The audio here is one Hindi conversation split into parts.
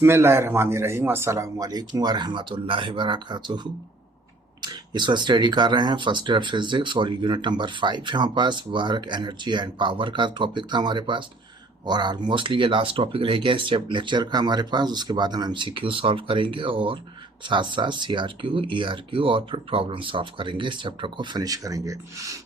बिस्मिल्लाहिर्रहमानिर्रहीम अस्सलाम वालेकुम वरहमतुल्लाहि वबरकातुहू। इस वक्त स्टडी कर रहे हैं फर्स्ट ईयर फिजिक्स और यूनिट नंबर 5 है हमारे पास। वर्क एनर्जी एंड पावर का टॉपिक था हमारे पास और ऑलमोस्टली ये लास्ट टॉपिक रह गया इस लेक्चर का हमारे पास। उसके बाद हम एमसीक्यू सॉल्व करेंगे और साथ साथ सीआरक्यू ईआरक्यू और फिर प्रॉब्लम सॉल्व करेंगे, इस चैप्टर को फिनिश करेंगे।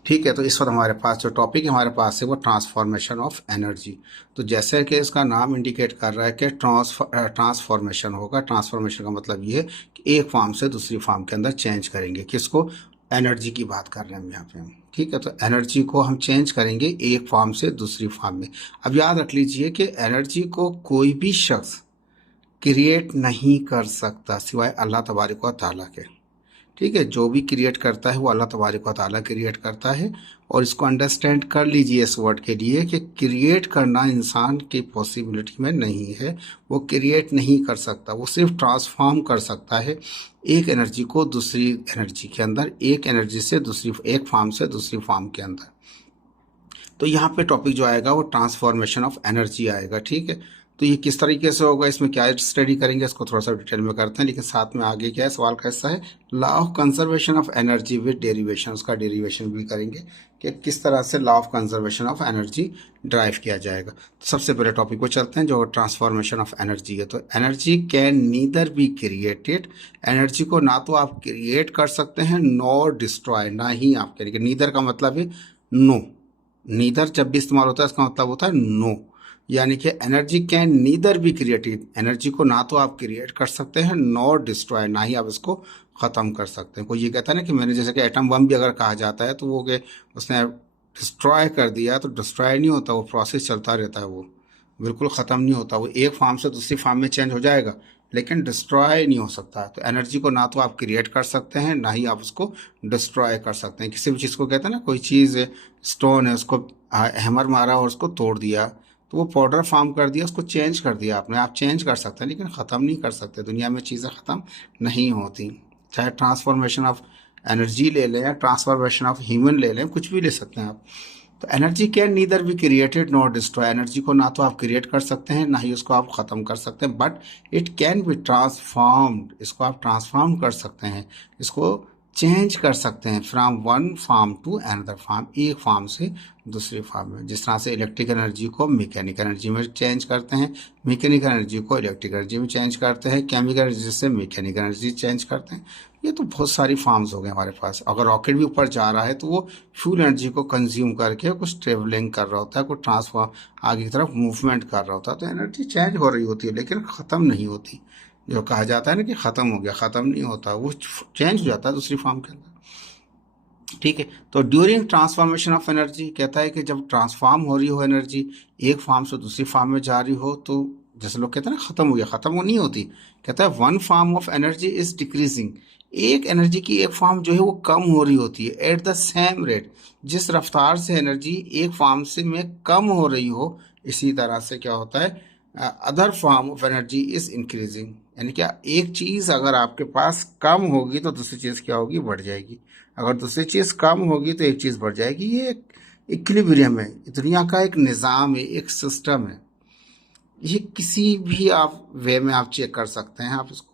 ठीक है, तो इस वक्त हमारे पास जो टॉपिक हमारे पास है वो ट्रांसफॉर्मेशन ऑफ एनर्जी। तो जैसे कि इसका नाम इंडिकेट कर रहा है कि ट्रांसफॉर्मेशन होगा। ट्रांसफॉर्मेशन का मतलब ये है कि एक फॉर्म से दूसरी फॉर्म के अंदर चेंज करेंगे। किसको? एनर्जी की बात कर रहे हैं हम यहाँ पे। ठीक है, तो एनर्जी को हम चेंज करेंगे एक फॉर्म से दूसरी फॉर्म में। अब याद रख लीजिए कि एनर्जी को कोई भी शख्स क्रिएट नहीं कर सकता सिवाय अल्लाह तबारक व तआला के। ठीक है, जो भी क्रिएट करता है वो अल्लाह तबारक व तआला क्रिएट करता है। और इसको अंडरस्टैंड कर लीजिए इस वर्ड के लिए कि क्रिएट करना इंसान की पॉसिबिलिटी में नहीं है। वो क्रिएट नहीं कर सकता, वो सिर्फ ट्रांसफॉर्म कर सकता है एक एनर्जी को दूसरी एनर्जी के अंदर, एक एनर्जी से दूसरी, एक फॉर्म से दूसरी फॉर्म के अंदर। तो यहाँ पे टॉपिक जो आएगा वो ट्रांसफॉर्मेशन ऑफ एनर्जी आएगा। ठीक है, तो ये किस तरीके से होगा, इसमें क्या स्टडी करेंगे, इसको थोड़ा सा डिटेल में करते हैं। लेकिन साथ में आगे क्या है, सवाल का हिस्सा है law of conservation of energy with derivation. उसका डेरिवेशन भी करेंगे कि किस तरह से law of conservation of energy drive किया जाएगा। तो सबसे पहले टॉपिक को चलते हैं जो ट्रांसफॉर्मेशन ऑफ एनर्जी है। तो energy can neither be created, energy को ना तो आप क्रिएट कर सकते हैं नॉर डिस्ट्रॉय, ना ही आप करेंगे। नीदर का मतलब है नो। नीदर जब भी इस्तेमाल होता है इसका मतलब होता है नो, यानी कि energy can neither be created, energy को ना तो आप क्रिएट कर सकते हैं नॉर डिस्ट्रॉय, ना ही आप इसको ख़त्म कर सकते हैं। कोई ये कहता है ना कि मैंने, जैसे कि एटम बम भी अगर कहा जाता है तो वो कि उसने डिस्ट्रॉय कर दिया, तो डिस्ट्रॉय नहीं होता, वो प्रोसेस चलता रहता है, वो बिल्कुल ख़त्म नहीं होता। वो एक फॉर्म से दूसरी फॉर्म में चेंज हो जाएगा लेकिन डिस्ट्रॉय नहीं हो सकता। तो एनर्जी को ना तो आप क्रिएट कर सकते हैं ना ही आप उसको डिस्ट्रॉय कर सकते हैं। किसी भी चीज़ को कहते हैं ना, कोई चीज़ स्टोन है, उसको हैमर मारा और उसको तोड़ दिया तो वो पाउडर फॉर्म कर दिया, उसको चेंज कर दिया आपने। आप चेंज कर सकते हैं लेकिन ख़त्म नहीं कर सकते। दुनिया में चीज़ें ख़त्म नहीं होती, चाहे ट्रांसफॉर्मेशन ऑफ एनर्जी ले लें या ट्रांसफॉर्मेशन ऑफ ह्यूमन ले लें, कुछ भी ले सकते हैं आप। तो energy can neither be created nor destroy, energy को ना तो आप क्रिएट कर सकते हैं ना ही उसको आप ख़त्म कर सकते हैं, but it can be transformed, इसको आप ट्रांसफॉर्म कर सकते हैं, इसको चेंज कर सकते हैं from one form to another form, एक फॉर्म से दूसरी फॉर्म में। जिस तरह से इलेक्ट्रिक एनर्जी को मैकेनिकल एनर्जी में चेंज करते हैं, मैकेनिकल एनर्जी को इलेक्ट्रिक एनर्जी में चेंज करते हैं, केमिकल एनर्जी से मैकेनिकल एनर्जी चेंज करते हैं। ये तो बहुत सारी फॉर्म्स हो गए हमारे पास। अगर रॉकेट भी ऊपर जा रहा है तो वो फ्यूल एनर्जी को कंज्यूम करके कुछ ट्रेवलिंग कर रहा होता है, कुछ ट्रांसफॉर्म आगे की तरफ मूवमेंट कर रहा होता है। तो एनर्जी चेंज हो रही होती है लेकिन ख़त्म नहीं होती। जो कहा जाता है ना कि ख़त्म हो गया, ख़त्म नहीं होता, वो चेंज हो जाता है दूसरी फॉर्म के अंदर। ठीक है, तो ड्यूरिंग ट्रांसफॉर्मेशन ऑफ एनर्जी कहता है कि जब ट्रांसफॉर्म हो रही हो एनर्जी, एक फॉर्म से दूसरी फॉर्म में जा रही हो, तो जैसे लोग कहते हैं ना ख़त्म हो गया, ख़त्म वो नहीं होती। कहता है one form of energy is decreasing, एक एनर्जी की एक फॉर्म जो है वो कम हो रही होती है एट द सेम रेट, जिस रफ्तार से एनर्जी एक फॉर्म से में कम हो रही हो, इसी तरह से क्या होता है other form of energy is increasing. यानी क्या, एक चीज़ अगर आपके पास कम होगी तो दूसरी चीज़ क्या होगी, बढ़ जाएगी। अगर दूसरी चीज़ कम होगी तो एक चीज़ बढ़ जाएगी। ये एक इक्विलिब्रियम है, दुनिया का एक निज़ाम है, एक सिस्टम है। ये किसी भी आप वे में आप चेक कर सकते हैं आप इसको।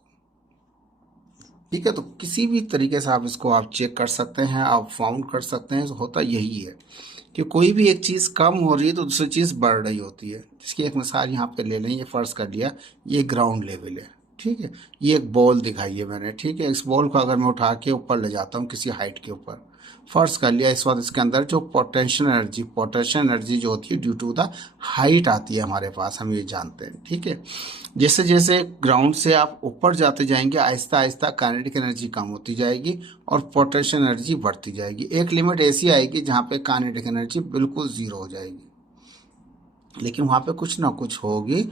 ठीक है, तो किसी भी तरीके से आप इसको आप चेक कर सकते हैं, आप फाउंड कर सकते हैं। तो होता यही है कि कोई भी एक चीज़ कम हो रही है तो दूसरी चीज़ बढ़ रही होती है। जिसकी एक मिसाल यहाँ पे ले लें, ये फ़र्ज़ कर लिया ये ग्राउंड लेवल है। ठीक है, ये एक बॉल दिखाई है मैंने। ठीक है, इस बॉल को अगर मैं उठा के ऊपर ले जाता हूँ किसी हाइट के ऊपर, फ़र्ज़ कर लिया इस वक्त इसके अंदर जो पोटेंशियल एनर्जी जो होती है ड्यू टू द हाइट आती है हमारे पास, हम ये जानते हैं। ठीक है, जैसे जैसे ग्राउंड से आप ऊपर जाते जाएंगे आहिस्ता आहिस्ता काइनेटिक एनर्जी कम होती जाएगी और पोटेंशियल एनर्जी बढ़ती जाएगी। एक लिमिट ऐसी आएगी जहाँ पे काइनेटिक एनर्जी बिल्कुल ज़ीरो हो जाएगी, लेकिन वहाँ पे कुछ ना कुछ होगी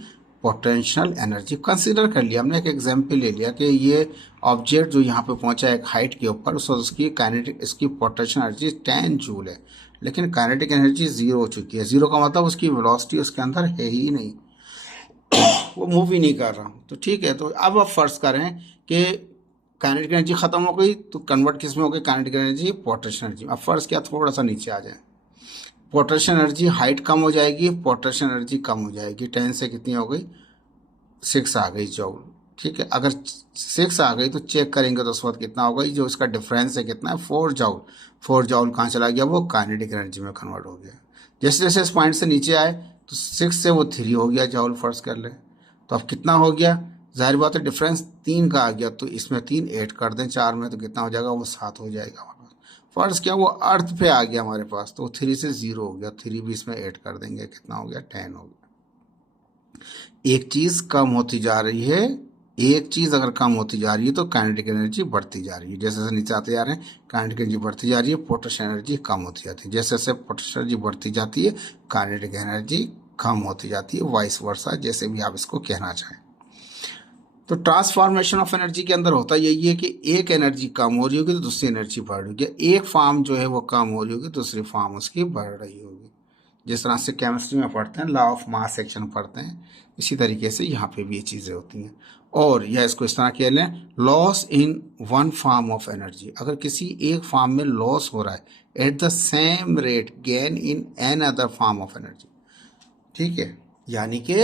पोटेंशियल एनर्जी। कंसीडर कर लिया हमने, एक एग्जांपल ले लिया कि ये ऑब्जेक्ट जो यहाँ पे पहुँचा एक हाइट के ऊपर, उसकी काइनेटिक, इसकी पोटेंशियल एनर्जी 10 जूल है, लेकिन काइनेटिक एनर्जी ज़ीरो हो चुकी है। ज़ीरो का मतलब उसकी वेलोसिटी उसके अंदर है ही नहीं, वो मूव ही नहीं कर रहा। तो ठीक है, तो अब आप फ़र्ज़ करें कि काइनेटिक एनर्जी ख़त्म हो गई तो कन्वर्ट किस में हो गई, काइनेटिक एनर्जी पोटेंशियल एनर्जी। अब फ़र्ज़ किया थोड़ा सा नीचे आ जाए, पोटेंशियल एनर्जी हाइट कम हो जाएगी, पोटेंशियल एनर्जी कम हो जाएगी। 10 से कितनी हो गई 6 आ गई जॉल। ठीक है, अगर 6 आ गई तो चेक करेंगे तो उस वक्त कितना होगा, ये जो इसका डिफरेंस है कितना है, 4 जॉल। 4 जॉल कहाँ चला गया, वो काइनेटिक एनर्जी में कन्वर्ट हो गया। जैसे जैसे इस पॉइंट से नीचे आए तो 6 से वो 3 हो गया जॉल, फर्स्ट कर ले। तो अब कितना हो गया, जाहिर बात है डिफरेंस 3 का आ गया, तो इसमें 3 ऐड कर दें 4 में, तो कितना हो जाएगा, वो 7 हो जाएगा हमारे पास। फर्स्ट क्या, वो अर्थ पे आ गया हमारे पास, तो 3 से 0 हो गया, 3 भी इसमें ऐड कर देंगे, कितना हो गया, 10 हो गया। एक चीज कम होती जा रही है, एक चीज अगर कम होती जा रही है तो काइनेटिक एनर्जी बढ़ती जा रही है। जैसे जैसे नीचे आते जा रहे हैं काइनेटिक एनर्जी बढ़ती जा रही है, पोटेंशियल एनर्जी कम होती जाती है। जैसे जैसे पोटेंशियल एनर्जी बढ़ती जाती है काइनेटिक एनर्जी कम होती जाती है, वाइस वर्सा, जैसे भी आप इसको कहना चाहें। तो ट्रांसफॉर्मेशन ऑफ एनर्जी के अंदर होता यही है कि एक एनर्जी कम हो रही होगी तो दूसरी एनर्जी बढ़ रही होगी, एक फॉर्म जो है वो कम हो रही होगी, दूसरी फॉर्म उसकी बढ़ रही होगी। जिस तरह से केमिस्ट्री में पढ़ते हैं, लॉ ऑफ मास एक्शन पढ़ते हैं, इसी तरीके से यहाँ पे भी ये चीज़ें होती हैं। और या इसको इस तरह कह लें, loss in one form of energy, अगर किसी एक फॉर्म में लॉस हो रहा है at the same rate gain in an other form of energy. ठीक है, यानी कि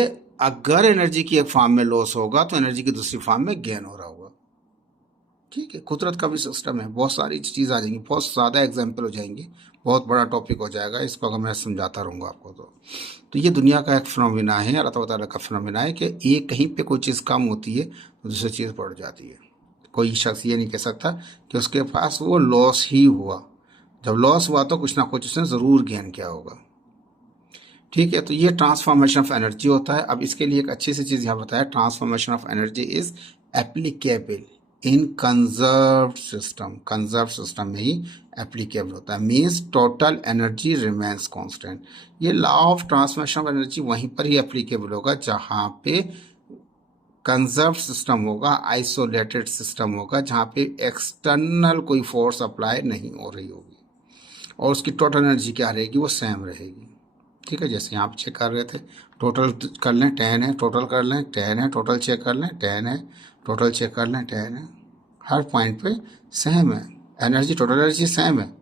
अगर एनर्जी की एक फॉर्म में लॉस होगा तो एनर्जी की दूसरी फॉर्म में गेन हो रहा होगा। ठीक है, कुदरत का भी सिस्टम है, बहुत सारी चीज़ आ जाएंगी, बहुत ज़्यादा एग्जाम्पल हो जाएंगी, बहुत बड़ा टॉपिक हो जाएगा इसको अगर मैं समझाता रहूँगा आपको। तो ये दुनिया का एक फिनोमिना है, अल्लाह ताला का फिनोमिना है कि एक कहीं पे कोई चीज़ कम होती है तो दूसरी चीज़ बढ़ जाती है। कोई शख्स ये नहीं कह सकता कि उसके पास वो लॉस ही हुआ, जब लॉस हुआ तो कुछ ना कुछ उसने ज़रूर गेन किया होगा। ठीक है, तो ये ट्रांसफॉर्मेशन ऑफ एनर्जी होता है। अब इसके लिए एक अच्छी सी चीज़ यहाँ बताया, transformation of energy is applicable in conserved system. Conserved system में ही एप्लीकेबल होता है, means total energy remains constant. ये law of transformation of energy वहीं पर ही एप्लीकेबल होगा जहाँ पे कंजर्व सिस्टम होगा, आइसोलेटेड सिस्टम होगा, जहाँ पे एक्सटर्नल कोई फोर्स अप्लाई नहीं हो रही होगी और उसकी टोटल एनर्जी क्या रहेगी, वो सेम रहेगी। ठीक है, जैसे यहाँ पे चेक कर रहे थे, टोटल कर लें 10 है, टोटल कर लें 10 है, टोटल चेक कर लें 10 है, टोटल चेक कर लें 10 है, हर पॉइंट पे सेम है एनर्जी, टोटल एनर्जी सेम है।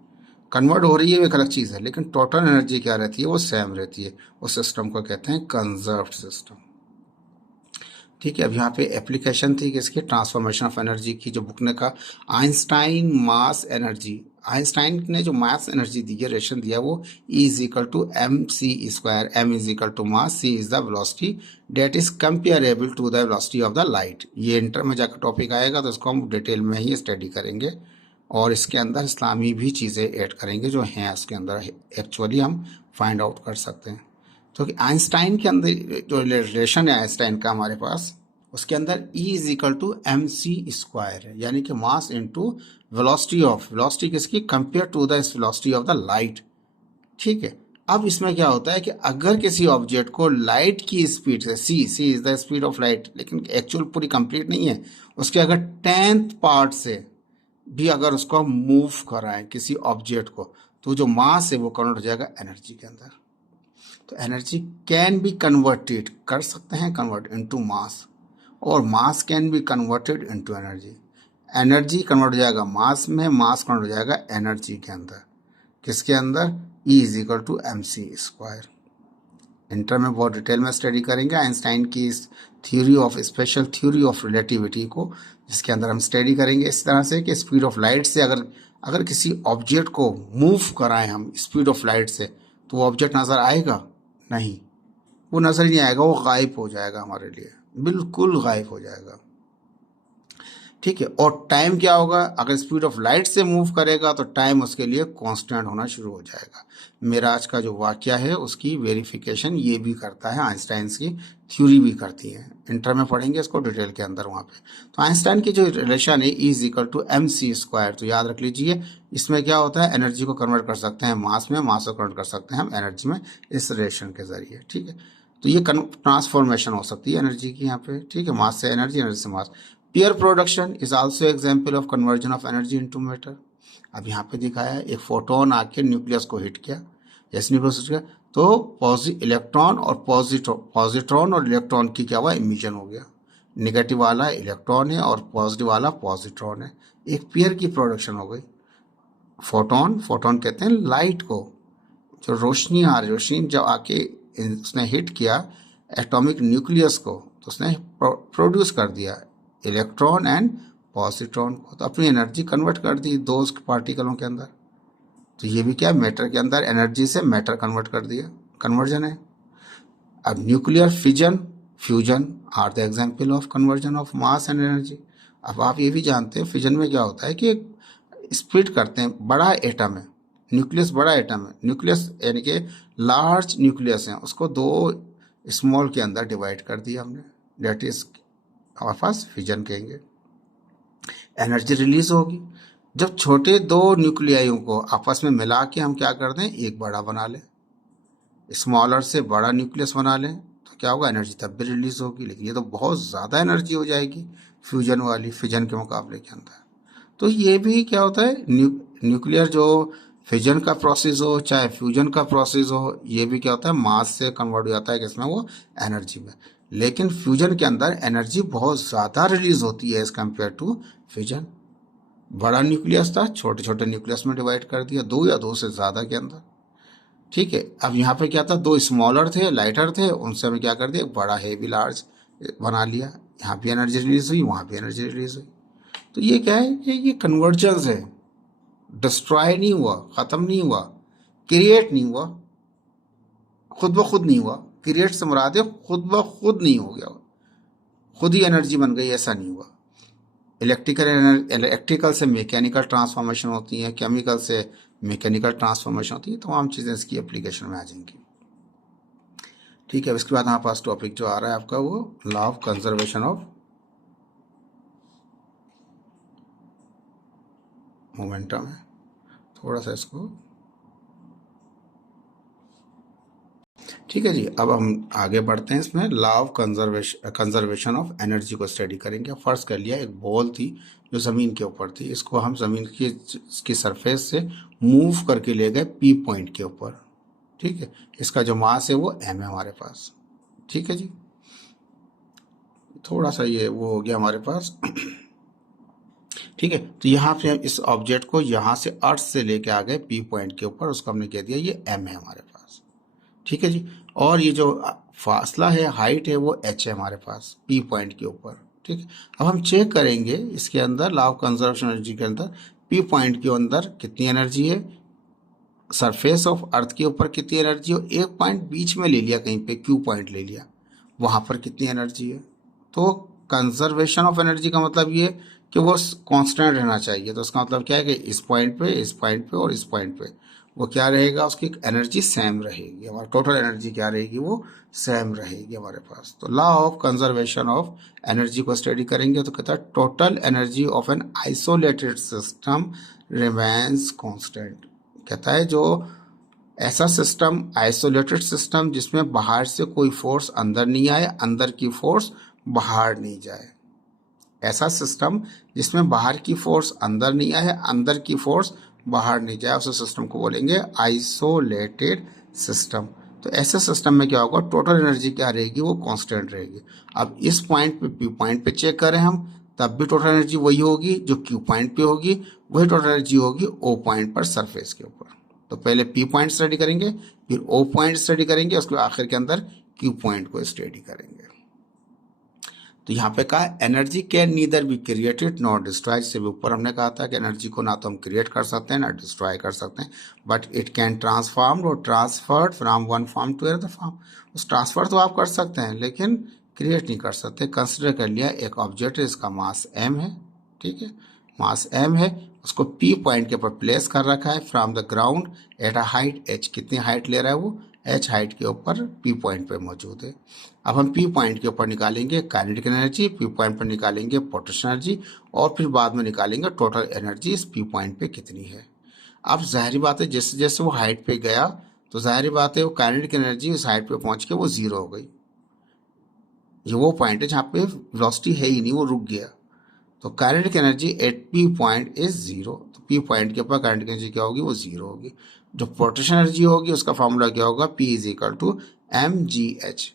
कन्वर्ट हो रही है एक अलग चीज़ है, लेकिन टोटल एनर्जी क्या रहती है, वो सेम रहती है। उस सिस्टम को कहते हैं कंजर्व्ड सिस्टम। ठीक है, अब यहाँ पे एप्लीकेशन थी किसकी, ट्रांसफॉर्मेशन ऑफ एनर्जी की, जो बुक ने कहा आइंस्टाइन मास एनर्जी। आइंस्टाइन ने जो मास एनर्जी दी है, रेशन दिया, वो E is equal to M C square, M is equal to mass, C is the velocity that is comparable to the velocity of the light. ये इंटर में जाकर टॉपिक आएगा तो इसको हम डिटेल में ही स्टडी करेंगे और इसके अंदर इस्लामी भी चीज़ें ऐड करेंगे जो हैं उसके अंदर, एक्चुअली हम फाइंड आउट कर सकते हैं। तो कि आइंस्टाइन के अंदर जो रिलेशन है आइंस्टाइन का हमारे पास, उसके अंदर E is equal to M C square है, यानी कि mass into velocity of, velocity किसकी, compare to the velocity of the light. ठीक है, अब इसमें क्या होता है कि अगर किसी ऑब्जेक्ट को लाइट की स्पीड से, C is the speed of light, लेकिन एक्चुअल पूरी कंप्लीट नहीं है, उसके अगर 10th पार्ट से भी अगर उसको मूव कराएं किसी ऑब्जेक्ट को, तो जो मास है वो कन्वर्ट हो जाएगा एनर्जी के अंदर। तो एनर्जी कैन बी कन्वर्टेड, कर सकते हैं कन्वर्ट इनटू मास, और मास can be converted into energy. Energy convert हो जाएगा मास में, मास कन्वर्ट हो जाएगा एनर्जी के अंदर। किसके अंदर, E is equal to M C square. Inter में बहुत डिटेल में स्टडी करेंगे आइंस्टाइन की इस theory of, special theory of relativity को, जिसके अंदर हम स्टडी करेंगे इस तरह से कि स्पीड ऑफ लाइट से अगर किसी ऑब्जेक्ट को मूव कराएं हम स्पीड ऑफ लाइट से, तो वो ऑब्जेक्ट नज़र आएगा नहीं, वो नज़र ही नहीं आएगा, वो गायब हो जाएगा हमारे लिए, बिल्कुल गायब हो जाएगा। ठीक है, और टाइम क्या होगा, अगर स्पीड ऑफ लाइट से मूव करेगा तो टाइम उसके लिए कांस्टेंट होना शुरू हो जाएगा। मेराज का जो वाकया है उसकी वेरिफिकेशन ये भी करता है, आइंस्टाइन की थ्योरी भी करती है, इंटर में पढ़ेंगे इसको डिटेल के अंदर वहाँ पे। तो आइंस्टाइन की जो रिलेशन है E is equal to M C square, तो याद रख लीजिए, इसमें क्या होता है, एनर्जी को कन्वर्ट कर सकते हैं मास में, मास को कन्वर्ट कर सकते हैं हम एनर्जी में, इस रिलेशन के जरिए। ठीक है, तो ये ट्रांसफॉर्मेशन हो सकती है एनर्जी की यहाँ पे। ठीक है, मास से एनर्जी, एनर्जी से mass. Pair production is also example of conversion of energy into matter. अब यहाँ पे दिखाया है, एक फोटोन आके न्यूक्लियस को हिट किया, जैसे न्यूक्लियस हिट किया तो इलेक्ट्रॉन और पॉजिट्रॉन और इलेक्ट्रॉन की क्या हुआ, इमिशन हो गया। नेगेटिव वाला इलेक्ट्रॉन है और पॉजिटिव वाला पॉजिट्रॉन है, एक पेयर की प्रोडक्शन हो गई। फोटोन कहते हैं लाइट को, जो रोशनी आ रही, रोशनी जब आके उसने हिट किया एटॉमिक न्यूक्लियस को, तो उसने प्रोड्यूस कर दिया इलेक्ट्रॉन एंड पॉजिट्रॉन को, तो अपनी एनर्जी कन्वर्ट कर दी दो पार्टिकलों के अंदर। तो ये भी क्या, मैटर के अंदर एनर्जी से मैटर कन्वर्ट कर दिया, कन्वर्जन है। अब nuclear fission fusion are the example of conversion of mass and energy. अब आप ये भी जानते हैं फिजन में क्या होता है कि स्प्लिट करते हैं, बड़ा एटम है, न्यूक्लियस बड़ा एटम है, न्यूक्लियस यानी कि लार्ज न्यूक्लियस है, उसको दो स्मॉल के अंदर डिवाइड कर दिया हमने, डेट इज हमारे पास फिजन कहेंगे। एनर्जी रिलीज होगी जब छोटे दो न्यूक्लियाइयों को आपस में मिला के हम क्या कर दें, एक बड़ा बना लें, स्मॉलर से बड़ा न्यूक्लियस बना लें, तो क्या होगा, एनर्जी तब भी रिलीज होगी, लेकिन ये तो बहुत ज़्यादा एनर्जी हो जाएगी फ्यूजन वाली, फिजन के मुकाबले के अंदर। तो ये भी क्या होता है, न्यूक्लियर जो फिजन का प्रोसेस हो चाहे फ्यूजन का प्रोसेस हो, ये भी क्या होता है, मास से कन्वर्ट हो जाता है किसमें, वो एनर्जी में। लेकिन फ्यूजन के अंदर एनर्जी बहुत ज़्यादा रिलीज होती है एज कम्पेयर टू फिजन। बड़ा न्यूक्लियस था, छोटे छोटे न्यूक्लियस में डिवाइड कर दिया, दो या दो से ज़्यादा के अंदर, ठीक है। अब यहाँ पे क्या था, दो स्मॉलर थे, लाइटर थे, उनसे हमें क्या कर दिया, बड़ा हेवी लार्ज बना लिया, यहाँ भी एनर्जी रिलीज हुई, वहाँ भी एनर्जी रिलीज हुई। तो ये क्या है कि ये कन्वर्जेंस है, डिस्ट्रॉय नहीं हुआ, ख़त्म नहीं हुआ, क्रिएट नहीं हुआ, खुद ब खुद नहीं हुआ। क्रिएट से मुराद है खुद ब खुद नहीं हो गया, खुद ही एनर्जी बन गई, ऐसा नहीं हुआ। इलेक्ट्रिकल से मैकेनिकल ट्रांसफॉर्मेशन होती है, केमिकल से मैकेनिकल ट्रांसफॉर्मेशन होती है, तमाम चीज़ें इसकी एप्लीकेशन में आ जाएंगी, ठीक है। इसके बाद हमारे पास टॉपिक जो आ रहा है आपका वो law of conservation of momentum है। थोड़ा सा इसको, ठीक है जी। अब हम आगे बढ़ते हैं, इसमें law of conservation of energy को स्टडी करेंगे। फर्स्ट कर लिया, एक बॉल थी जो ज़मीन के ऊपर थी, इसको हम ज़मीन की सरफेस से मूव करके ले गए पी पॉइंट के ऊपर, ठीक है। इसका जो मास है वो एम है हमारे पास, ठीक है जी। थोड़ा सा ये वो हो गया हमारे पास, ठीक है। तो यहाँ पे हम इस ऑब्जेक्ट को यहाँ से अर्थ से लेके आ गए पी पॉइंट के ऊपर, उसको हमने कह दिया ये एम है हमारे पास, ठीक है जी। और ये जो फासला है, हाइट है, वो एच है हमारे पास पी पॉइंट के ऊपर, ठीक है। अब हम चेक करेंगे इसके अंदर लॉ ऑफ कंजर्वेशन एनर्जी के अंदर पी पॉइंट के अंदर कितनी एनर्जी है, सरफेस ऑफ अर्थ के ऊपर कितनी एनर्जी हो, एक पॉइंट बीच में ले लिया कहीं पे, क्यू पॉइंट ले लिया, वहाँ पर कितनी एनर्जी है। तो कंजर्वेशन ऑफ एनर्जी का मतलब ये कि वो कांस्टेंट रहना चाहिए। तो उसका मतलब क्या है कि इस पॉइंट पे, इस पॉइंट पे और इस पॉइंट पे वो क्या रहेगा, उसकी एनर्जी सेम रहेगी, हमारी टोटल एनर्जी क्या रहेगी, वो सेम रहेगी हमारे पास। तो law of conservation of energy को स्टडी करेंगे तो कहता है total energy of an isolated system remains constant. कहता है जो ऐसा सिस्टम, आइसोलेटेड सिस्टम जिसमें बाहर से कोई फोर्स अंदर नहीं आए, अंदर की फोर्स बाहर नहीं जाए, ऐसा सिस्टम जिसमें बाहर की फोर्स अंदर नहीं आए, अंदर की फोर्स बाहर नहीं जाए, उस सिस्टम को बोलेंगे आइसोलेटेड सिस्टम। तो ऐसे सिस्टम में क्या होगा, टोटल एनर्जी क्या रहेगी, वो कांस्टेंट रहेगी। अब इस पॉइंट पे पी पॉइंट पे चेक करें हम, तब भी टोटल एनर्जी वही होगी जो क्यू पॉइंट पे होगी, वही टोटल एनर्जी होगी ओ पॉइंट पर, सरफेस के ऊपर। तो पहले पी पॉइंट स्टडी करेंगे, फिर ओ पॉइंट स्टडी करेंगे, उसके आखिर के अंदर क्यू पॉइंट को स्टडी करेंगे। तो यहाँ पे कहा energy can neither be created not destroy. से भी ऊपर हमने कहा था कि एनर्जी को ना तो हम क्रिएट कर सकते हैं ना डिस्ट्रॉय कर सकते हैं, बट इट कैन ट्रांसफॉर्म और transferred from one form to other form. उस ट्रांसफर तो आप कर सकते हैं लेकिन क्रिएट नहीं कर सकते। कंसिडर कर लिया एक ऑब्जेक्ट है, इसका मास एम है, ठीक है, मास एम है, उसको पी पॉइंट के ऊपर प्लेस कर रखा है from the ground at a height H. कितनी हाइट ले रहा है वो, एच हाइट के ऊपर पी पॉइंट पे मौजूद है। अब हम पी पॉइंट के ऊपर निकालेंगे काइनेटिक एनर्जी, पी पॉइंट पर निकालेंगे पोटेंशियल एनर्जी, और फिर बाद में निकालेंगे टोटल एनर्जी इस पी पॉइंट पे कितनी है। अब जाहिर बात है जैसे जैसे वो हाइट पे गया तो जाहिर बात है वो काइनेटिक एनर्जी इस हाइट पे पहुंच के वो जीरो हो गई। ये वो पॉइंट है जहाँ पे वेलोसिटी है ही नहीं, वो रुक गया। तो kinetic energy eight P point is zero. तो पी पॉइंट के ऊपर काइनेटिक एनर्जी क्या होगी, वो जीरो होगी। जो पोटेंशियल एनर्जी होगी उसका फॉर्मूला क्या होगा, P is equal to M G H.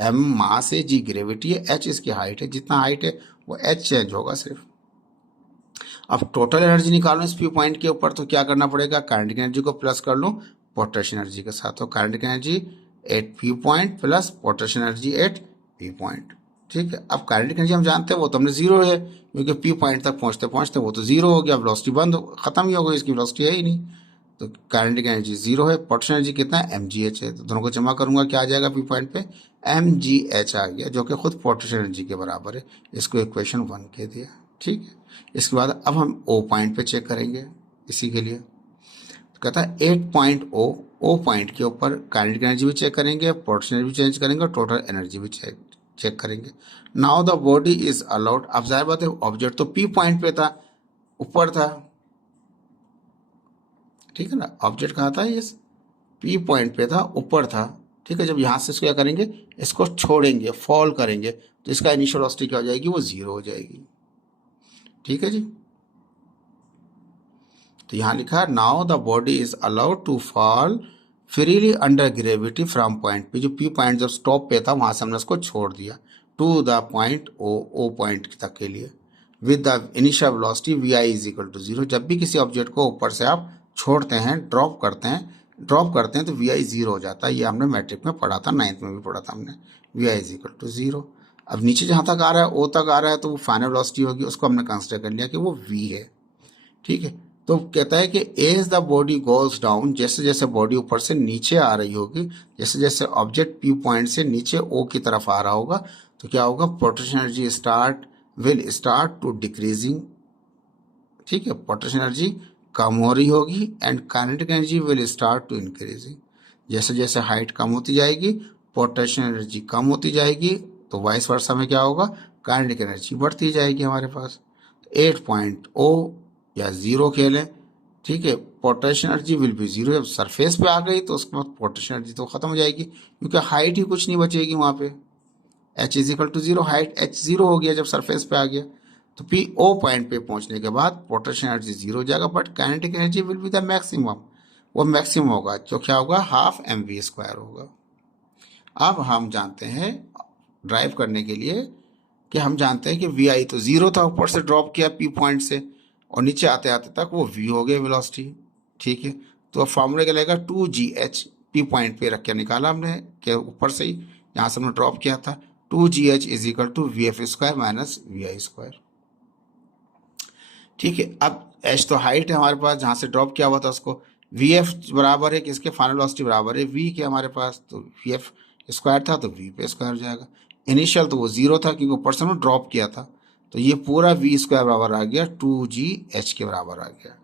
M mass है, जी ग्रेविटी है, एच इसकी हाइट है, जितना हाइट है वो एच चेंज होगा सिर्फ। अब टोटल एनर्जी निकालो इस पी पॉइंट के ऊपर तो क्या करना पड़ेगा, काइनेटिक एनर्जी को प्लस कर लो पोटेंशियल एनर्जी के साथ। तो kinetic energy eight P point plus potential energy eight P point, ठीक है, अब काइनेटिक एनर्जी हम जानते हैं वो तो हमने जीरो है, क्योंकि पी पॉइंट तक पहुंचते पहुंचते वो तो जीरो हो गया, वेलोसिटी बंद खत्म ही हो गई, इसकी वेलोसिटी है ही नहीं, तो काइनेटिक एनर्जी जीरो है। पोटेंशियल एनर्जी कितना है, एम जी एच है, तो दोनों को जमा करूंगा क्या आ जाएगा, पी पॉइंट पे एम जी एच आ गया, जो कि खुद पोटेंशियल एनर्जी के बराबर है, इसको इक्वेशन 1 कह दिया। ठीक है, इसके बाद अब हम ओ पॉइंट पे चेक करेंगे इसी के लिए, तो कहता है 8 पॉइंट ओ पॉइंट के ऊपर काइनेटिक एनर्जी भी चेक करेंगे, पोटेंशियल एनर्जी भी चेंज करेंगे और टोटल एनर्जी भी चेक करेंगे। Now the body is allowed, अब जाहिर बात है ऑब्जेक्ट तो पी पॉइंट पे था, ऊपर था, ठीक है ना, ऑब्जेक्ट कहाँ था, ये पी पॉइंट पे था, ऊपर था। ठीक है, जब यहां से इसको क्या करेंगे, इसको छोड़ेंगे, फॉल करेंगे, तो इसका इनिशियल वेलोसिटी क्या हो जाएगी, वो जीरो हो जाएगी। ठीक है जी, तो यहां लिखा है now the body is allowed to fall freely under gravity from point पे, जो पी पॉइंट जब स्टॉप पे था वहां से हमने उसको छोड़ दिया to the point O point तक के लिए, with the initial velocity V I is equal to zero. जब भी किसी ऑब्जेक्ट को ऊपर से आप छोड़ते हैं, ड्रॉप करते हैं तो वी आई जीरो हो जाता है, ये हमने मैट्रिक में पढ़ा था, 9th में भी पढ़ा था हमने, V I is equal to zero. अब नीचे जहां तक आ रहा है, ओ तक आ रहा है, तो वो फाइनल वेलोसिटी होगी, उसको हमने कंसिडर कर लिया कि वो वी है। ठीक है, तो कहता है कि as the body goes down, जैसे जैसे बॉडी ऊपर से नीचे आ रही होगी, जैसे जैसे ऑब्जेक्ट पी पॉइंट से नीचे ओ की तरफ आ रहा होगा, तो क्या होगा, potential energy will start to decreasing. ठीक है, पोटेंशियल एनर्जी कम हो रही होगी and kinetic energy will start to increasing. जैसे जैसे हाइट कम होती जाएगी, पोटेंशियल एनर्जी कम होती जाएगी, तो वाइस वर्सा में क्या होगा, काइनेटिक एनर्जी बढ़ती जाएगी हमारे पास। 8 पॉइंट ओ या जीरो खेलें, ठीक है, potential energy will be zero. जब सरफेस पे आ गई तो उसके बाद पोटेंशियल एनर्जी तो खत्म हो जाएगी, क्योंकि हाइट ही कुछ नहीं बचेगी वहां पे, H is equal to zero, height H zero हो गया जब सरफेस पे आ गया, तो पी ओ पॉइंट पे पहुंचने के बाद पोटेंशियल एनर्जी जीरो हो जाएगा, but kinetic energy will be the maximum, वो मैक्सिमम होगा, जो क्या होगा, हाफ एम वी स्क्वायर होगा। अब हम जानते हैं ड्राइव करने के लिए कि हम जानते हैं कि वी आई तो जीरो था, ऊपर से ड्रॉप किया पी पॉइंट से, और नीचे आते आते तक वो वी हो गया वेलोसिटी। ठीक है, तो फॉर्मूला क्या लगेगा, 2gh, पी पॉइंट पे रख के निकाला हमने कि ऊपर से ही यहाँ से हमने ड्रॉप किया था, 2gh is equal to V F square minus V I square. ठीक है, अब h तो हाइट है हमारे पास, जहाँ से ड्रॉप किया हुआ था उसको, वी एफ बराबर है किसके, फाइनल वेलोसिटी बराबर है वी के हमारे पास, तो वी एफ स्क्वायर था तो वी पे स्क्वायर हो जाएगा। इनिशियल तो वो जीरो था क्योंकि ऊपर से हमने ड्रॉप किया था, तो ये पूरा वी स्क्वायर बराबर आ गया 2gh के बराबर आ गया।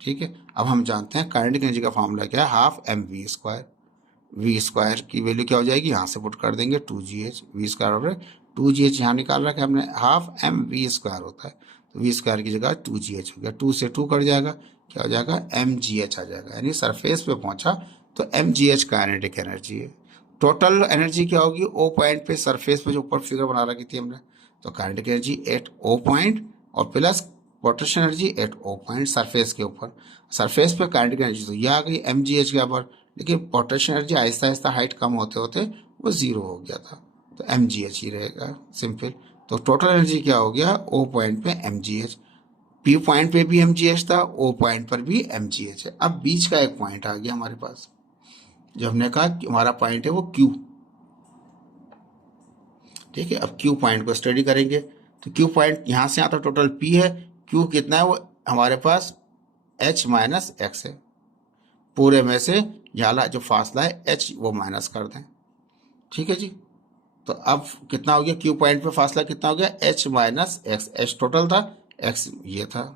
ठीक है, अब हम जानते हैं काइनेटिक एनर्जी का फॉर्मूला क्या है, half M V square. V square की वैल्यू क्या हो जाएगी, यहाँ से पुट कर देंगे 2gh, वी स्क्वायर बराबर 2gh यहाँ निकाल रखा है हमने, हाफ एम वी स्क्वायर होता है, तो वी स्क्वायर की जगह 2gh हो गया, 2 से 2 कट जाएगा, क्या हो जाएगा, mgh आ जाएगा, यानी सरफेस पे पहुंचा तो mgh काइनेटिक एनर्जी है। टोटल एनर्जी क्या होगी, ओ पॉइंट पे सरफेस पे जो ऊपर फिगर बना रखी थी हमने, तो kinetic energy at O point और plus potential energy at O point surface के ऊपर, सरफेस पे काइनेटिक एनर्जी तो ये आ गई mgh के ऊपर, लेकिन potential energy Aahista Aahista height कम होते होते वो जीरो हो गया था, तो mgh ही रहेगा सिंपल। तो टोटल एनर्जी क्या हो गया, ओ पॉइंट पे mgh, पी पॉइंट पे भी mgh था, ओ पॉइंट पर भी mgh है। अब बीच का एक पॉइंट आ गया हमारे पास, जो हमने कहा कि हमारा पॉइंट है वो Q। ठीक है, अब Q पॉइंट को स्टडी करेंगे, तो Q पॉइंट यहाँ से आता टोटल P है, Q कितना है, वो हमारे पास h माइनस एक्स है, पूरे में से जाला जो फासला है h वो माइनस कर दें। ठीक है जी, तो अब कितना हो गया, Q पॉइंट पे फासला कितना हो गया, h minus x, h total था, x ये था।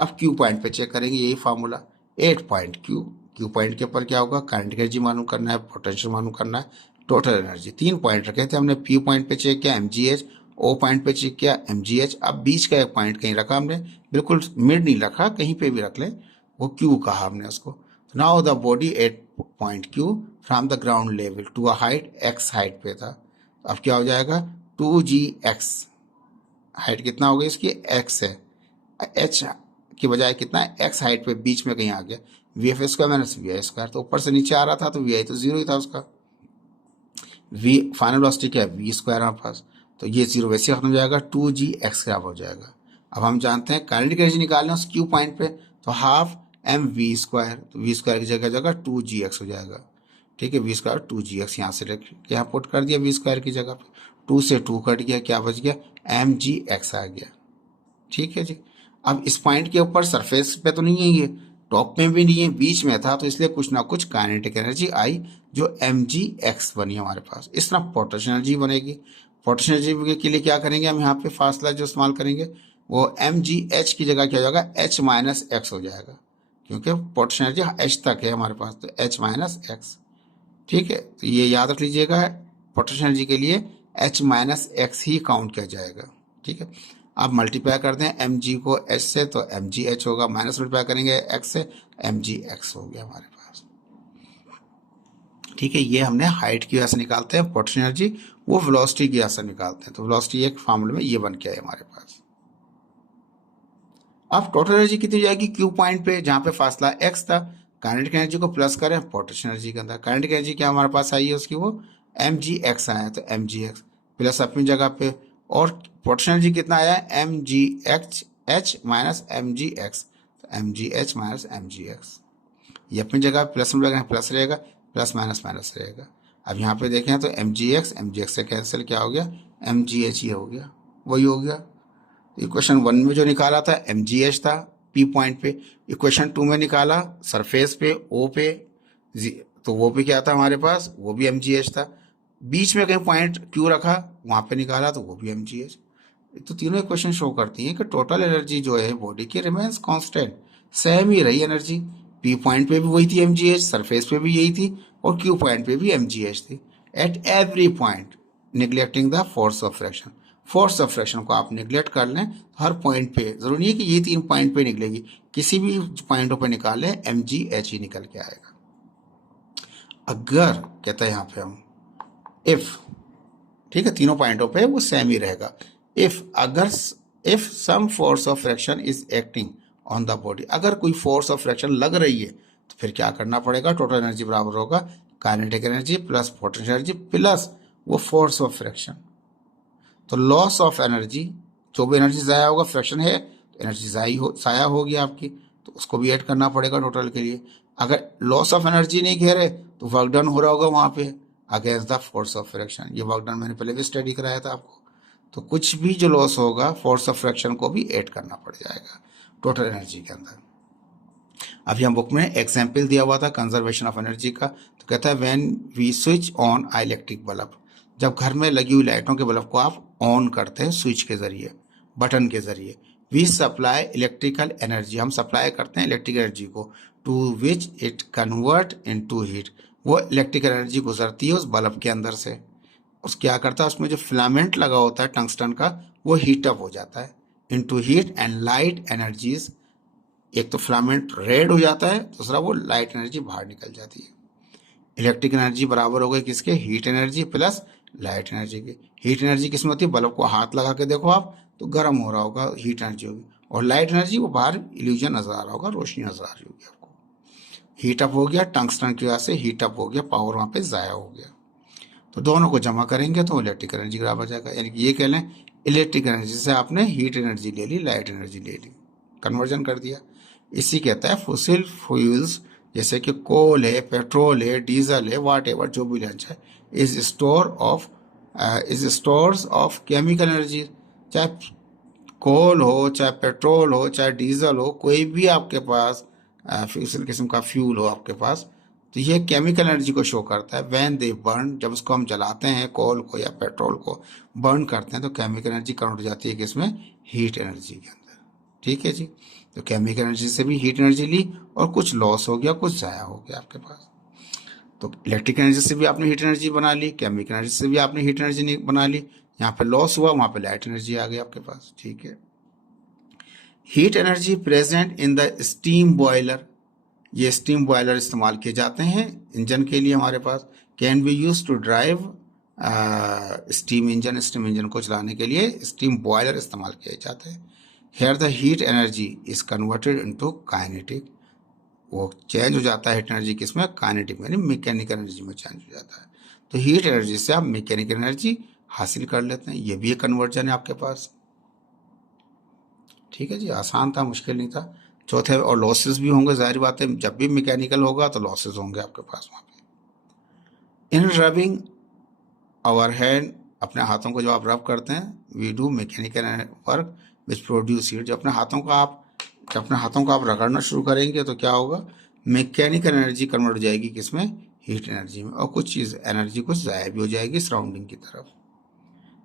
अब Q पॉइंट पे चेक करेंगे, यही फार्मूला, 8 पॉइंट Q पॉइंट के ऊपर क्या होगा, काइनेटिक एनर्जी मालूम करना है, पोटेंशियल मालूम करना है, टोटल एनर्जी। 3 पॉइंट रखे थे हमने, P पॉइंट पे चेक किया mgh, O पॉइंट पे चेक किया mgh, अब बीच का एक पॉइंट कहीं रखा हमने, बिल्कुल मिड नहीं रखा, कहीं पे भी रख लें, वो Q कहा हमने उसको। Now the body at point Q from the ground level to a height x height पे था, अब क्या हो जाएगा, 2gx, हाइट कितना हो गया इसकी, x है, h की बजाय कितना है, x हाइट पे बीच में कहीं आ गया, V F square minus V I square, तो ऊपर से नीचे आ रहा था तो वी आई तो जीरो ही था उसका, वी फाइनल वेलोसिटी क्या है, वी स्क्वायर हमारे पास, तो ये जीरो वैसे खत्म हो जाएगा, 2gx क्या हो जाएगा। अब हम जानते हैं काइनेटिक एनर्जी निकालना उस Q पॉइंट पे, तो हाफ एम वी स्क्वायर, तो वी स्क्वायर की जगह 2gx हो जाएगा। ठीक है, वी स्क्वायर 2gx यहाँ से यहाँ पुट कर दिया वी स्क्वायर की जगह पे, 2 से 2 कट गया, क्या बच गया, mgx आ गया। ठीक है जी। अब इस पॉइंट के ऊपर सरफेस पे तो नहीं है, ये टॉप में भी नहीं है, बीच में था, तो इसलिए कुछ ना कुछ काइनेटिक एनर्जी आई जो mgx बनी हमारे पास। इस तरह पोटेंशियल एनर्जी बनेगी। पोटेंशियल एनर्जी के लिए क्या करेंगे हम, यहाँ पे फासला जो इस्तेमाल करेंगे वो mgh की जगह क्या हो जाएगा, h माइनस एक्स हो जाएगा, क्योंकि पोटेंशियल एनर्जी h तक है हमारे पास, तो h माइनस एक्स। ठीक है, तो ये याद रख लीजिएगा, पोटेंशियल एनर्जी के लिए h माइनस एक्स ही काउंट किया जाएगा। ठीक है, आप मल्टीप्लाई करते हैं mg को h से, तो mgh होगा, माइनस मल्टीप्लाई करेंगे x से, mgx हो गया हमारे पास। ठीक है, ये हमने हाइट की वजह से निकालते हैं पोटेंशियल एनर्जी, वो वेलोसिटी की वजह से निकालते हैं, तो वेलोसिटी एक फॉर्मूले में ये बन के आए हमारे पास। अब टोटल एनर्जी कितनी हो जाएगी, क्यू पॉइंट पे जहां पे फासला x था, काइनेटिक एनर्जी को प्लस करें पोटेंशियल एनर्जी के अंदर, काइनेटिक एनर्जी क्या हमारे पास आई है उसकी, वो mgx आया है, तो mgx प्लस अपनी जगह पे, और पोटेंशियल एनर्जी कितना आया है, mgh h माइनस mgx, तो mgh माइनस mgx, ये अपनी जगह प्लस में लगाएं, प्लस रहेगा, प्लस माइनस माइनस रहेगा। अब यहाँ पे देखें तो mgx से कैंसिल क्या हो गया, mgh ही हो गया, वही हो गया। इक्वेशन 1 में जो निकाला था mgh था P पॉइंट पे, इक्वेशन 2 में निकाला सरफेस पे O पे, तो वो भी क्या था हमारे पास, वो भी mgh था। बीच में कहीं पॉइंट Q रखा, वहां पे निकाला तो वो भी mgh। तो तीनों इक्वेशन शो करती हैं कि टोटल एनर्जी जो है बॉडी की रिमेन्स कांस्टेंट, सेम ही रही एनर्जी। P पॉइंट पे भी वही थी mgh, सरफेस पे भी यही थी, और Q पॉइंट पे भी mgh थी, at every point neglecting the force of fraction. Force of fraction को आप निगलेक्ट कर लें, हर पॉइंट पे, जरूरी नहीं है कि ये 3 पॉइंट पे निकलेगी, किसी भी पॉइंटों पे निकाल लें mgh ही निकल के आएगा। अगर कहता है यहाँ पे हम इफ, ठीक है, तीनों पॉइंटों पे वो सेम ही रहेगा, if some force of friction is acting on the body, अगर कोई फोर्स ऑफ फ्रैक्शन लग रही है तो फिर क्या करना पड़ेगा, टोटल एनर्जी बराबर होगा kinetic energy plus potential energy plus वो फोर्स ऑफ फ्रैक्शन। तो लॉस ऑफ एनर्जी, जो भी एनर्जी ज़ाया होगा, फ्रैक्शन है तो एनर्जी ज़ाया होगी आपकी, तो उसको भी ऐड करना पड़ेगा टोटल के लिए। अगर लॉस ऑफ एनर्जी नहीं कह रहे तो वर्क डन हो रहा होगा वहाँ पे against the force of fraction, ये वर्क डन मैंने पहले भी स्टडी कराया था आपको। तो कुछ भी जो लॉस होगा फोर्स ऑफ फ्रैक्शन को भी ऐड करना पड़ जाएगा टोटल एनर्जी के अंदर। अभी हम बुक में एग्जाम्पल दिया हुआ था कंजर्वेशन ऑफ एनर्जी का, तो कहता है when we switch on a electric bulb, जब घर में लगी हुई लाइटों के बल्ब को आप ऑन करते हैं स्विच के जरिए, बटन के जरिए, वी सप्लाई इलेक्ट्रिकल एनर्जी, हम सप्लाई करते हैं इलेक्ट्रिक एनर्जी को, to which it convert into heat, वो इलेक्ट्रिक एनर्जी गुजरती है उस बल्ब के अंदर से, उस क्या करता है, उसमें जो फिलामेंट लगा होता है टंगस्टन का, वो हीटअप हो जाता है into heat and light energies. एक तो फिलामेंट रेड हो जाता है, दूसरा वो लाइट एनर्जी बाहर निकल जाती है। इलेक्ट्रिक एनर्जी बराबर हो गई किसके, heat energy plus light energy की। हीट एनर्जी किसमें होती है, बल्ब को हाथ लगा के देखो आप तो गर्म हो रहा होगा, हीट एनर्जी होगी, और लाइट एनर्जी वो बाहर इल्यूजन नजर आ रहा होगा, रोशनी नजर आ रही होगी आपको। हीटअप हो गया टंगस्टन की वजह से, हीटअप हो गया, पावर वहां पे जाया हो गया। तो दोनों को जमा करेंगे तो इलेक्ट्रिक एनर्जी बराबर जाएगा, यानी कि ये कह लें इलेक्ट्रिक एनर्जी से आपने हीट एनर्जी ले ली, लाइट एनर्जी ले ली, कन्वर्जन कर दिया। इसी कहता है फॉसिल फ्यूल्स, जैसे कि कोल है, पेट्रोल है, डीजल है, वाट एवर जो भी लंच है, is stores of chemical energy. चाहे कोल हो, चाहे पेट्रोल हो, चाहे डीजल हो, कोई भी आपके पास फ्यूसल किस्म का फ्यूल हो आपके पास, तो ये केमिकल एनर्जी को शो करता है। व्हेन दे बर्न, जब उसको हम जलाते हैं कोल को या पेट्रोल को बर्न करते हैं तो केमिकल एनर्जी कन्वर्ट हो जाती है किसमें, हीट एनर्जी के अंदर। ठीक है जी, तो केमिकल एनर्जी से भी हीट एनर्जी ली और कुछ लॉस हो गया, कुछ ज़ाया हो गया आपके पास। तो इलेक्ट्रिक एनर्जी से भी आपने हीट एनर्जी बना ली, केमिकल एनर्जी से भी आपने हीट एनर्जी बना ली, यहाँ पे लॉस हुआ, वहाँ पे लाइट एनर्जी आ गई आपके पास। ठीक है, heat energy present in the steam boiler, ये स्टीम बॉयलर इस्तेमाल किए जाते हैं इंजन के लिए हमारे पास, can be use to drive steam engine को चलाने के लिए स्टीम बॉयलर इस्तेमाल किए जाते हैं। Here the heat energy is converted into kinetic, वो चेंज हो जाता है हीट एनर्जी किसमें, काइनेटिक यानी मैकेनिकल एनर्जी में चेंज हो जाता है। तो हीट एनर्जी से आप मैकेनिकल एनर्जी हासिल कर लेते हैं, ये भी एक कन्वर्जन है आपके पास। ठीक है जी, आसान था, मुश्किल नहीं था। चौथे, और लॉसेस भी होंगे, जाहिर बात है जब भी मैकेनिकल होगा तो लॉसेस होंगे आपके पास वहाँ पे। इन रबिंग आवर हैंड, अपने हाथों को जब आप रब करते हैं, we do mechanical work which produce heat, जब अपने हाथों को आप रगड़ना शुरू करेंगे तो क्या होगा, मैकेनिकल एनर्जी कन्वर्ट हो जाएगी किसमें, हीट एनर्जी में, और कुछ चीज़ एनर्जी कुछ ज़ाया भी हो जाएगी सराउंडिंग की तरफ।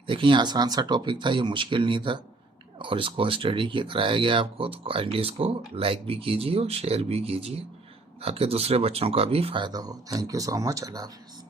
देखिए आसान सा टॉपिक था, ये मुश्किल नहीं था, और इसको स्टडी कराया गया आपको, तो काइंडली इसको लाइक भी कीजिए और शेयर भी कीजिए ताकि दूसरे बच्चों का भी फ़ायदा हो। Thank you so much. Allah हाफिज़।